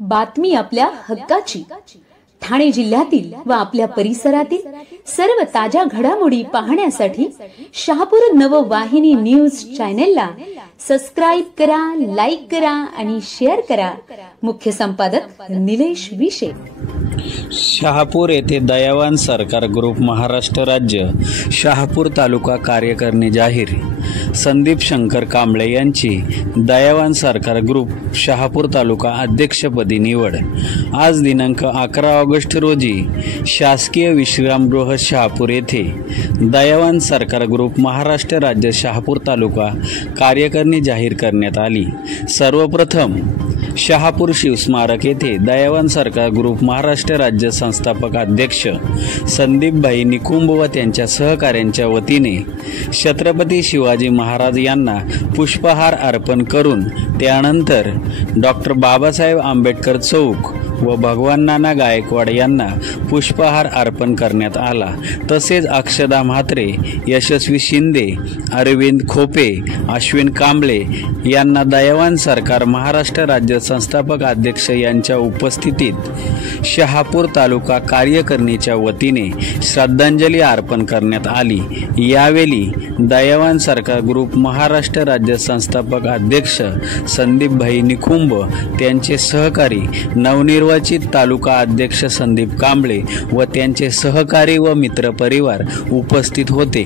बातमी आपल्या हक्काची। ठाणे जिल्ह्यातील व आपल्या परिसरातील सर्व ताज्या घडामोडी पाहण्यासाठी शहापूर नववाहिनी न्यूज चॅनेलला सबस्क्राइब करा, लाईक करा आणि शेअर करा। मुख्य संपादक निलेश विशे। शहापूर येथे दयावान सरकार ग्रुप महाराष्ट्र राज्य शहापूर तालुका कार्यकारिणी जाहीर। संदीप शंकर कांबळे यांची दयावान सरकार ग्रुप शहापूर तालुका अध्यक्षपदी निवड। आज दिनांक 11 ऑगस्ट रोजी शासकीय विश्रामगृह शहापूर येथे दयावान सरकार ग्रुप महाराष्ट्र राज्य शहापूर तालुका कार्यकारिणी जाहीर करण्यात आली। सर्वप्रथम शहापूर शिवस्मारक येथे दयावान सरकार ग्रुप महाराष्ट्र राज्य संस्थापक अध्यक्ष संदीपभाई निकुंब व त्यांच्या सहकाऱ्यांच्या वतीने छत्रपती शिवाजी महाराज यांना पुष्पहार अर्पण करून त्यानंतर डॉक्टर बाबासाहेब आंबेडकर चौक व भगवान नाना गायकवाड यांना पुष्पहार अर्पण करण्यात आला। तसेच अक्षदा म्हात्रे, यशस्वी शिंदे, अरविंद खोपे, अश्विन कांबळे यांना दयावान सरकार महाराष्ट्र राज्य संस्थापक अध्यक्ष यांच्या उपस्थितीत शहापूर तालुका कार्यकारिणीच्या वतीने श्रद्धांजली अर्पण करण्यात आली। यावेळी दयावान सरकार ग्रुप महाराष्ट्र राज्य संस्थापक अध्यक्ष संदीपभाई निकुंब, त्यांचे सहकारी नवनिर्वाचित तालुका अध्यक्ष संदीप कांबळे व त्यांचे सहकारी व मित्र परिवार उपस्थित होते।